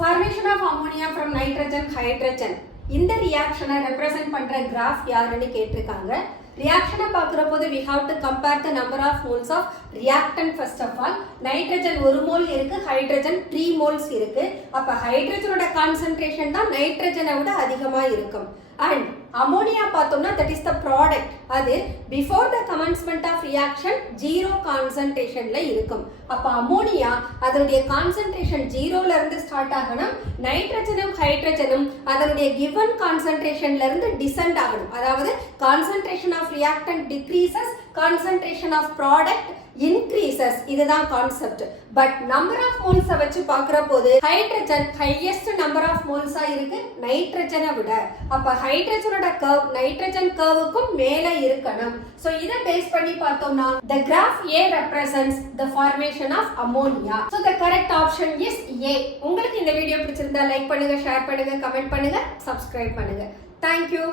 Formation of ammonia from nitrogen hydrogen. இந்த ரியாக்ஷனை represent பண்ற கிராஃப் யாருன்னு கேட்டிருக்காங்க. ரியாக்ஷனை பார்க்குற போது we have to compare the number of moles of reactant first of all. Nitrogen 1 mole இருக்கு, ஹைட்ரஜன் 3 மோல்ஸ் இருக்கு. அப்ப ஹைட்ரஜனோட கான்சென்ட்ரேஷன் தான் நைட்ரஜனை விட அதிகமா இருக்கும். அண்ட் அமோனியா பார்த்தோம்னா தட் இஸ் த ப்ராடக்ட். அது before the commencement of reaction 0 கான்சென்ட்ரேஷன்ல இருக்கும். அப்ப அமோனியா அதனுடைய கான்சென்ட்ரேஷன் 0ல இருந்து ஸ்டார்ட் ஆகணும். நைட்ரஜனும் ஹைட்ரஜனும் அதனுடைய கிவன் கான்சென்ட்ரேஷன்ல இருந்து டிசெண்ட் ஆகணும். அதாவது concentration of reactant decreases, concentration of product increases. இதுதான் concept. But number of moles வச்சு பார்க்குற போது ஹைட்ரஜன் ஹையஸ்ட் நம்பர் ஆஃப் மோல்ஸா இருக்கு நைட்ரஜனை விட. அப்ப ஹைட்ரஜனோட கர்வ் நைட்ரஜன் கர்வுக்கும் மேல இருக்கணும். சோ இத பேஸ் பண்ணி பார்த்தோம்னா the graph A represents the formation of ammonia. So the correct option is A. உங்களுக்கு இந்த வீடியோ பிடிச்சிருந்தா லைக் பண்ணுங்க, ஷேர் பண்ணுங்க, கமெண்ட் பண்ணுங்க, சப்ஸ்கிரைப் பண்ணுங்க. Thank you.